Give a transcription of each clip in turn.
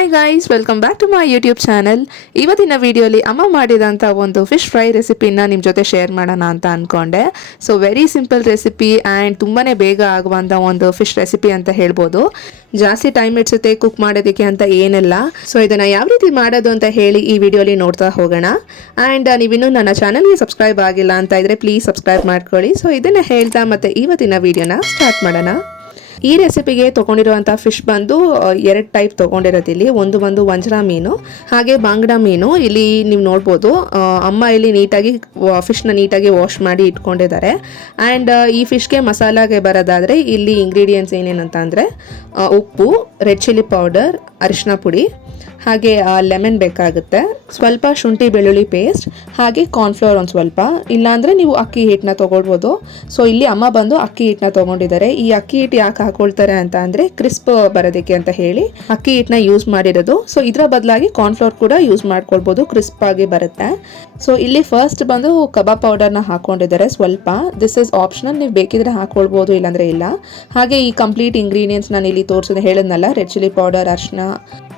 Hi guys, welcome back to my YouTube channel. ಇವತ್ತಿನ ವಿಡಿಯೋಲಿ ಅಮ್ಮ ಮಾಡಿದಂಥ ಒಂದು ಫಿಶ್ ಫ್ರೈ ರೆಸಿಪಿನ ನಿಮ್ಮ ಜೊತೆ ಶೇರ್ ಮಾಡೋಣ ಅಂತ ಅಂದ್ಕೊಂಡೆ. So very simple recipe and ತುಂಬಾ ಬೇಗ ಆಗುವಂಥ ಒಂದು ಫಿಶ್ ರೆಸಿಪಿ ಅಂತ ಹೇಳ್ಬೋದು. ಜಾಸ್ತಿ ಟೈಮ್ ಇಡ್ಸುತ್ತೆ ಕುಕ್ ಮಾಡೋದಕ್ಕೆ ಅಂತ ಏನಿಲ್ಲ. ಸೊ ಇದನ್ನು ಯಾವ ರೀತಿ ಮಾಡೋದು ಅಂತ ಹೇಳಿ ಈ ವಿಡಿಯೋಲಿ ನೋಡ್ತಾ ಹೋಗೋಣ. ಆ್ಯಂಡ್ ನೀವಿನ್ನೂ ನನ್ನ ಚಾನಲ್ಗೆ ಸಬ್ಸ್ಕ್ರೈಬ್ ಆಗಿಲ್ಲ ಅಂತ ಇದ್ದರೆ ಪ್ಲೀಸ್ ಸಬ್ಸ್ಕ್ರೈಬ್ ಮಾಡ್ಕೊಳ್ಳಿ. ಸೊ ಇದನ್ನು ಹೇಳ್ತಾ ಮತ್ತು ಇವತ್ತಿನ ವಿಡಿಯೋನ ಸ್ಟಾರ್ಟ್ ಮಾಡೋಣ. ಈ ರೆಸಿಪಿಗೆ ತೊಗೊಂಡಿರುವಂಥ ಫಿಶ್ ಬಂದು 2 ಟೈಪ್ ತೊಗೊಂಡಿರೋದು. ಇಲ್ಲಿ ಒಂದು ವಂಜರ ಮೀನು, ಹಾಗೆ ಬಾಂಗ್ಡಾ ಮೀನು. ಇಲ್ಲಿ ನೀವು ನೋಡ್ಬೋದು ಅಮ್ಮ ಇಲ್ಲಿ ನೀಟಾಗಿ ಫಿಶ್ನ ನೀಟಾಗಿ ವಾಶ್ ಮಾಡಿ ಇಟ್ಕೊಂಡಿದ್ದಾರೆ. ಆ್ಯಂಡ್ ಈ ಫಿಶ್ಗೆ ಮಸಾಲಾಗೆ ಬರೋದಾದರೆ ಇಲ್ಲಿ ಇಂಗ್ರೀಡಿಯೆಂಟ್ಸ್ ಏನೇನಂತ ಅಂದರೆ ಉಪ್ಪು, ರೆಡ್ ಚಿಲ್ಲಿ ಪೌಡರ್, ಅರಿಶಿನ ಪುಡಿ, ಹಾಗೆ ಲೆಮನ್ ಬೇಕಾಗುತ್ತೆ, ಸ್ವಲ್ಪ ಶುಂಠಿ ಬೆಳ್ಳುಳ್ಳಿ ಪೇಸ್ಟ್, ಹಾಗೆ ಕಾರ್ನ್ಫ್ಲವರ್ ಒಂದು ಸ್ವಲ್ಪ. ಇಲ್ಲಾಂದರೆ ನೀವು ಅಕ್ಕಿ ಹಿಟ್ಟನ್ನ ತೊಗೊಳ್ಬೋದು. ಸೊ ಇಲ್ಲಿ ಅಮ್ಮ ಬಂದು ಅಕ್ಕಿ ಹಿಟ್ಟನ್ನ ತೊಗೊಂಡಿದ್ದಾರೆ. ಈ ಅಕ್ಕಿ ಹಿಟ್ಟು ಯಾಕೆ ಹಾಕೊಳ್ತಾರೆ ಅಂತ ಅಂದರೆ ಕ್ರಿಸ್ಪ್ ಬರೋದಕ್ಕೆ ಅಂತ ಹೇಳಿ ಅಕ್ಕಿ ಹಿಟ್ಟನ್ನ ಯೂಸ್ ಮಾಡಿರೋದು. ಸೊ ಇದರ ಬದಲಾಗಿ ಕಾರ್ನ್ಫ್ಲವರ್ ಕೂಡ ಯೂಸ್ ಮಾಡ್ಕೊಳ್ಬೋದು, ಕ್ರಿಸ್ಪ್ ಆಗಿ ಬರುತ್ತೆ. ಸೊ ಇಲ್ಲಿ ಫಸ್ಟ್ ಬಂದು ಕಬಾಬ್ ಪೌಡರ್ನ ಹಾಕೊಂಡಿದ್ದಾರೆ ಸ್ವಲ್ಪ. ದಿಸ್ ಇಸ್ ಆಪ್ಷನಲ್, ನೀವು ಬೇಕಿದ್ರೆ ಹಾಕೊಳ್ಬೋದು, ಇಲ್ಲಾಂದರೆ ಇಲ್ಲ. ಹಾಗೆ ಈ ಕಂಪ್ಲೀಟ್ ಇಂಗ್ರೀಡಿಯೆಂಟ್ಸ್ ನಾನು ಇಲ್ಲಿ ತೋರಿಸಿದೆ ಹೇಳಿದ್ನಲ್ಲ, ರೆಡ್ ಚಿಲ್ಲಿ ಪೌಡರ್, ಅರಿಶಿನ,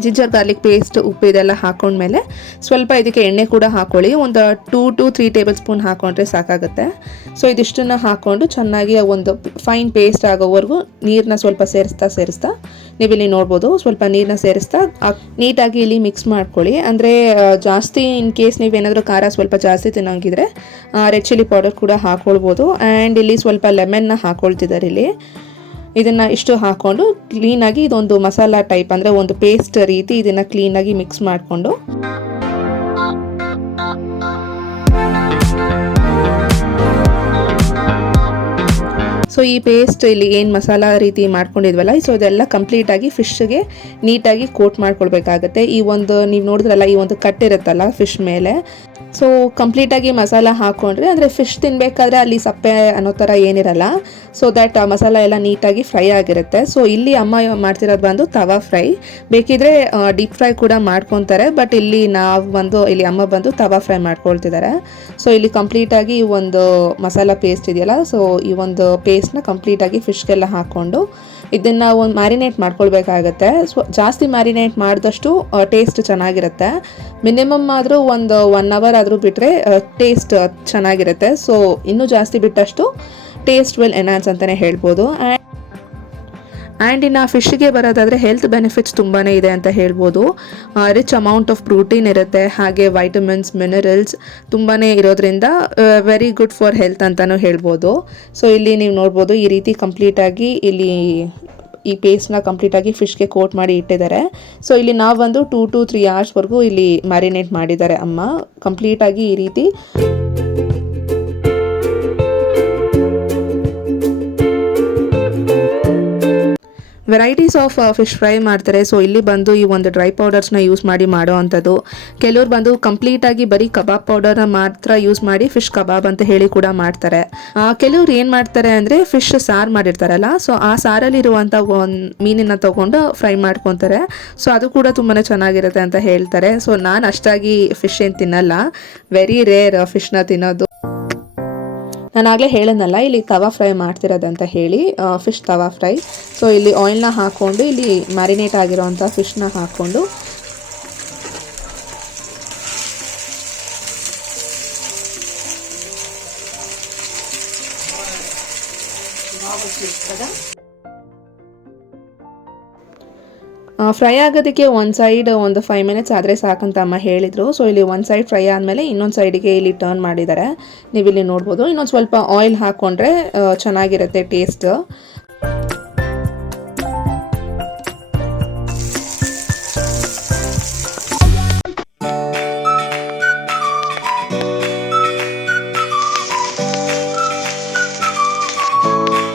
ಜಿಂಜರ್ ಗಾರ್ಲಿಕ್ ಪೇಸ್ಟ್, ಉಪ್ಪು ಇದೆಲ್ಲ ಹಾಕೊಂಡ್ಮೇಲೆ ಸ್ವಲ್ಪ ಇದಕ್ಕೆ ಎಣ್ಣೆ ಕೂಡ ಹಾಕೊಳ್ಳಿ. ಒಂದು 2 to 3 ಟೇಬಲ್ ಸ್ಪೂನ್ ಹಾಕೊಂಡ್ರೆ ಸಾಕಾಗುತ್ತೆ. ಸೊ ಇದಿಷ್ಟನ್ನು ಹಾಕ್ಕೊಂಡು ಚೆನ್ನಾಗಿ ಒಂದು ಫೈನ್ ಪೇಸ್ಟ್ ಆಗೋವರೆಗೂ ನೀರನ್ನ ಸ್ವಲ್ಪ ಸೇರಿಸ್ತಾ ನೀವಿಲ್ಲಿ ನೋಡ್ಬೋದು ಸ್ವಲ್ಪ ನೀರನ್ನ ಸೇರಿಸ್ತಾ ನೀಟಾಗಿ ಇಲ್ಲಿ ಮಿಕ್ಸ್ ಮಾಡ್ಕೊಳ್ಳಿ. ಅಂದರೆ ಜಾಸ್ತಿ ಇನ್ ಕೇಸ್ ನೀವೇನಾದರೂ ಖಾರ ಸ್ವಲ್ಪ ಜಾಸ್ತಿ ತಿನ್ನೋಂಗಿದ್ರೆ ರೆಡ್ ಚಿಲ್ಲಿ ಪೌಡರ್ ಕೂಡ ಹಾಕ್ಕೊಳ್ಬೋದು. ಆ್ಯಂಡ್ ಇಲ್ಲಿ ಸ್ವಲ್ಪ ಲೆಮನ್ನ ಹಾಕ್ಕೊಳ್ತಿದ್ದಾರೆ. ಇಲ್ಲಿ ಇದನ್ನು ಇಷ್ಟು ಹಾಕ್ಕೊಂಡು ಕ್ಲೀನಾಗಿ ಇದೊಂದು ಮಸಾಲ ಟೈಪ್ ಅಂದರೆ ಒಂದು ಪೇಸ್ಟ್ ರೀತಿ ಇದನ್ನು ಕ್ಲೀನಾಗಿ ಮಿಕ್ಸ್ ಮಾಡಿಕೊಂಡು ಸೊ ಈ ಪೇಸ್ಟ್ ಇಲ್ಲಿ ಏನು ಮಸಾಲ ರೀತಿ ಮಾಡ್ಕೊಂಡಿದ್ವಲ್ಲ, ಸೊ ಇದೆಲ್ಲ ಕಂಪ್ಲೀಟಾಗಿ ಫಿಶ್ಗೆ ನೀಟಾಗಿ ಕೋಟ್ ಮಾಡ್ಕೊಳ್ಬೇಕಾಗತ್ತೆ. ಈ ಒಂದು ನೀವು ನೋಡಿದ್ರಲ್ಲ, ಈ ಒಂದು ಕಟ್ ಇರುತ್ತಲ್ಲ ಫಿಶ್ ಮೇಲೆ, ಸೊ ಕಂಪ್ಲೀಟಾಗಿ ಮಸಾಲ ಹಾಕ್ಕೊಂಡ್ರೆ ಅಂದರೆ ಫಿಶ್ ತಿನ್ನಬೇಕಾದ್ರೆ ಅಲ್ಲಿ ಸಪ್ಪೆ ಅನ್ನೋ ಥರ ಏನಿರಲ್ಲ. ಸೊ ದ್ಯಾಟ್ ಮಸಾಲ ಎಲ್ಲ ನೀಟಾಗಿ ಫ್ರೈ ಆಗಿರುತ್ತೆ. ಸೊ ಇಲ್ಲಿ ಅಮ್ಮ ಮಾಡ್ತಿರೋದು ಬಂದು ತವಾ ಫ್ರೈ. ಬೇಕಿದ್ರೆ ಡೀಪ್ ಫ್ರೈ ಕೂಡ ಮಾಡ್ಕೊತಾರೆ, ಬಟ್ ಇಲ್ಲಿ ಇಲ್ಲಿ ಅಮ್ಮ ಬಂದು ತವಾ ಫ್ರೈ ಮಾಡ್ಕೊಳ್ತಿದ್ದಾರೆ. ಸೊ ಇಲ್ಲಿ ಕಂಪ್ಲೀಟಾಗಿ ಈ ಒಂದು ಮಸಾಲ ಪೇಸ್ಟ್ ಇದೆಯಲ್ಲ, ಸೊ ಈ ಒಂದು ಪೇಸ್ಟ್ನ ಕಂಪ್ಲೀಟಾಗಿ ಫಿಶ್ಗೆಲ್ಲ ಹಾಕ್ಕೊಂಡು ಇದನ್ನು ಒಂದು ಮ್ಯಾರಿನೇಟ್ ಮಾಡ್ಕೊಳ್ಬೇಕಾಗತ್ತೆ. ಸೊ ಜಾಸ್ತಿ ಮ್ಯಾರಿನೇಟ್ ಮಾಡಿದಷ್ಟು ಟೇಸ್ಟ್ ಚೆನ್ನಾಗಿರುತ್ತೆ. ಮಿನಿಮಮ್ ಆದರೂ ಒಂದು 1 hour ಆದರೂ ಬಿಟ್ಟರೆ ಟೇಸ್ಟ್ ಚೆನ್ನಾಗಿರುತ್ತೆ. ಸೊ ಇನ್ನೂ ಜಾಸ್ತಿ ಬಿಟ್ಟಷ್ಟು ಟೇಸ್ಟ್ ವಿಲ್ ಎನ್ಹಾನ್ಸ್ ಅಂತಲೇ ಹೇಳ್ಬೋದು. ಆ್ಯಂಡ್ ಇನ್ನು ಫಿಶ್ಗೆ ಬರೋದಾದರೆ ಹೆಲ್ತ್ ಬೆನಿಫಿಟ್ಸ್ ತುಂಬಾ ಇದೆ ಅಂತ ಹೇಳ್ಬೋದು. ರಿಚ್ ಅಮೌಂಟ್ ಆಫ್ ಪ್ರೋಟೀನ್ ಇರುತ್ತೆ, ಹಾಗೆ ವೈಟಮಿನ್ಸ್, ಮಿನರಲ್ಸ್ ತುಂಬಾ ಇರೋದ್ರಿಂದ ವೆರಿ ಗುಡ್ ಫಾರ್ ಹೆಲ್ತ್ ಅಂತಲೂ ಹೇಳ್ಬೋದು. ಸೊ ಇಲ್ಲಿ ನೀವು ನೋಡ್ಬೋದು ಈ ರೀತಿ ಕಂಪ್ಲೀಟಾಗಿ ಇಲ್ಲಿ ಈ ಪೇಸ್ಟ್ನ ಕಂಪ್ಲೀಟಾಗಿ ಫಿಶ್ಗೆ ಕೋಟ್ ಮಾಡಿ ಇಟ್ಟಿದ್ದಾರೆ. ಸೊ ಇಲ್ಲಿ ನಾವು ಒಂದು 2 to 3 hours ಇಲ್ಲಿ ಮ್ಯಾರಿನೇಟ್ ಮಾಡಿದ್ದಾರೆ ಅಮ್ಮ ಕಂಪ್ಲೀಟಾಗಿ ಈ ರೀತಿ. ವೆರೈಟೀಸ್ ಆಫ್ ಫಿಶ್ ಫ್ರೈ ಮಾಡ್ತಾರೆ. ಸೊ ಇಲ್ಲಿ ಬಂದು ಈ ಒಂದು ಡ್ರೈ ಪೌಡರ್ಸ್ನ ಯೂಸ್ ಮಾಡಿ ಮಾಡೋ ಅಂಥದ್ದು. ಕೆಲವ್ರು ಬಂದು ಕಂಪ್ಲೀಟಾಗಿ ಬರೀ ಕಬಾಬ್ ಪೌಡರ್ನ ಮಾತ್ರ ಯೂಸ್ ಮಾಡಿ ಫಿಶ್ ಕಬಾಬ್ ಅಂತ ಹೇಳಿ ಕೂಡ ಮಾಡ್ತಾರೆ. ಕೆಲವ್ರು ಏನು ಮಾಡ್ತಾರೆ ಅಂದರೆ ಫಿಶ್ ಸಾರು ಮಾಡಿರ್ತಾರಲ್ಲ, ಸೊ ಆ ಸಾರಲ್ಲಿರುವಂಥ ಒಂದು ಮೀನನ್ನು ತೊಗೊಂಡು ಫ್ರೈ ಮಾಡ್ಕೊತಾರೆ. ಸೊ ಅದು ಕೂಡ ತುಂಬಾ ಚೆನ್ನಾಗಿರುತ್ತೆ ಅಂತ ಹೇಳ್ತಾರೆ. ಸೊ ನಾನು ಅಷ್ಟಾಗಿ ಫಿಶ್ ಏನು ತಿನ್ನಲ್ಲ, ವೆರಿ ರೇರ್ ಫಿಶ್ನ ತಿನ್ನೋದು. ನಾನಾಗಲೇ ಹೇಳಿದ್ನಲ್ಲ ಇಲ್ಲಿ ತವಾ ಫ್ರೈ ಮಾಡ್ತಿರೋದಂತ ಹೇಳಿ, ಫಿಶ್ ತವಾ ಫ್ರೈ. ಸೊ ಇಲ್ಲಿ ಆಯಿಲ್ನ ಹಾಕ್ಕೊಂಡು ಇಲ್ಲಿ ಮ್ಯಾರಿನೇಟ್ ಆಗಿರೋವಂಥ ಫಿಶ್ನ ಹಾಕ್ಕೊಂಡು ಫ್ರೈ ಆಗೋದಕ್ಕೆ ಒಂದು ಸೈಡ್ ಒಂದು 5 minutes ಆದರೆ ಸಾಕಂತ ಅಮ್ಮ ಹೇಳಿದರು. ಸೊ ಇಲ್ಲಿ ಒಂದು ಸೈಡ್ ಫ್ರೈ ಆದಮೇಲೆ ಇನ್ನೊಂದು ಸೈಡಿಗೆ ಇಲ್ಲಿ ಟರ್ನ್ ಮಾಡಿದ್ದಾರೆ. ನೀವಿಲ್ಲಿ ನೋಡ್ಬೋದು. ಇನ್ನೊಂದು ಸ್ವಲ್ಪ ಆಯಿಲ್ ಹಾಕ್ಕೊಂಡ್ರೆ ಚೆನ್ನಾಗಿರುತ್ತೆ ಟೇಸ್ಟ್.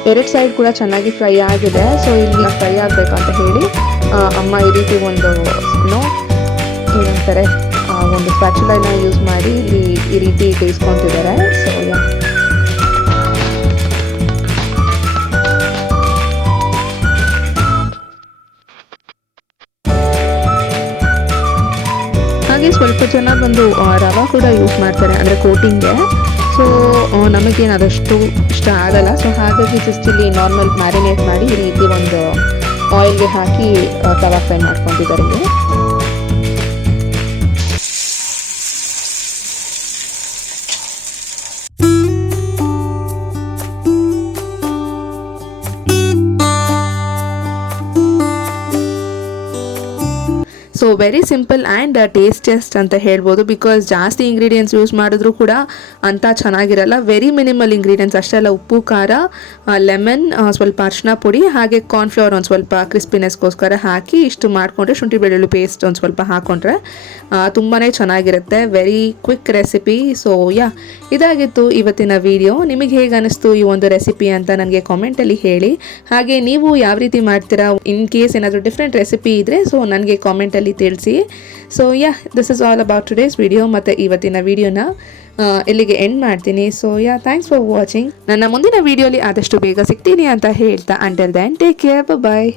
ಎರಡು ಸೈಡ್ ಕೂಡ ಚೆನ್ನಾಗಿ ಫ್ರೈ ಆಗಿದೆ. ಸೊ ಇಲ್ಲಿ ಫ್ರೈ ಆಗಬೇಕಂತ ಹೇಳಿ ಅಮ್ಮ ಈ ರೀತಿ ಒಂದು ಏನಂತಾರೆ ಒಂದು ಸ್ಪ್ಯಾಚುಲೈನ ಯೂಸ್ ಮಾಡಿ ಇಲ್ಲಿ ಈ ರೀತಿ ಬೇಯಿಸ್ಕೊತಿದ್ದಾರೆ. ಸೊ ಹಾಗೆ ಸ್ವಲ್ಪ ಜನ ಬಂದು ರವಾ ಕೂಡ ಯೂಸ್ ಮಾಡ್ತಾರೆ, ಅಂದರೆ ಕೋಟಿಂಗ್ಗೆ. ಸೊ ನಮಗೇನು ಅದಷ್ಟು ಇಷ್ಟ ಆಗಲ್ಲ. ಸೊ ಹಾಗಾಗಿ ಜಸ್ಟ್ ಇಲ್ಲಿ ನಾರ್ಮಲ್ ಮ್ಯಾರಿನೇಟ್ ಮಾಡಿ ಈ ರೀತಿ ಒಂದು ಆಯಿಲ್ಗೆ ಹಾಕಿ ತವಾ ಫ್ರೈ ಮಾಡ್ಕೊತಿದ್ದಾರೆ ಇಲ್ಲಿ. ವೆರಿ ಸಿಂಪಲ್ ಆ್ಯಂಡ್ ಟೇಸ್ಟಿಯಸ್ಟ್ ಅಂತ ಹೇಳ್ಬೋದು. ಬಿಕಾಸ್ ಜಾಸ್ತಿ ಇಂಗ್ರೀಡಿಯೆಂಟ್ಸ್ ಯೂಸ್ ಮಾಡಿದ್ರೂ ಕೂಡ ಅಂಥ ಚೆನ್ನಾಗಿರಲ್ಲ. ವೆರಿ ಮಿನಿಮಲ್ ಇಂಗ್ರೀಡಿಯೆಂಟ್ಸ್ ಅಷ್ಟೆಲ್ಲ, ಉಪ್ಪು, ಖಾರ, ಲೆಮನ್, ಸ್ವಲ್ಪ ಅರಿಶಿನ ಪುಡಿ, ಹಾಗೆ ಕಾರ್ನ್ಫ್ಲವರ್ ಒಂದು ಸ್ವಲ್ಪ ಕ್ರಿಸ್ಪಿನೆಸ್ಗೋಸ್ಕರ ಹಾಕಿ ಇಷ್ಟು ಮಾಡಿಕೊಂಡ್ರೆ, ಶುಂಠಿ ಬೆಳ್ಳುಳ್ಳಿ ಪೇಸ್ಟ್ ಒಂದು ಸ್ವಲ್ಪ ಹಾಕ್ಕೊಂಡ್ರೆ ತುಂಬಾ ಚೆನ್ನಾಗಿರುತ್ತೆ. Very quick recipe. ಸೊ ಇದಾಗಿತ್ತು ಇವತ್ತಿನ ವಿಡಿಯೋ. ನಿಮಗೆ ಹೇಗೆ ಅನಿಸ್ತು ಈ ಒಂದು ರೆಸಿಪಿ ಅಂತ ನನಗೆ ಕಾಮೆಂಟಲ್ಲಿ ಹೇಳಿ. ಹಾಗೆ ನೀವು ಯಾವ ರೀತಿ ಮಾಡ್ತೀರಾ, ಇನ್ ಕೇಸ್ ಏನಾದರೂ ಡಿಫ್ರೆಂಟ್ ರೆಸಿಪಿ ಇದ್ದರೆ ಸೊ ನನಗೆ ಕಾಮೆಂಟಲ್ಲಿ ತಿಳಿಸಿ. So this is all about today's video. ಮತ್ತು ಇವತ್ತಿನ ವಿಡಿಯೋನ ಇಲ್ಲಿಗೆ ಎಂಡ್ ಮಾಡ್ತೀನಿ. So thanks for watching. ನನ್ನ ಮುಂದಿನ ವಿಡಿಯೋಲಿ ಆದಷ್ಟು ಬೇಗ ಸಿಗ್ತೀನಿ ಅಂತ ಹೇಳ್ತಾ, ಅಂಟಿಲ್ ದೆನ್ ಟೇಕ್ ಕೇರ್, ಬಾಯ್.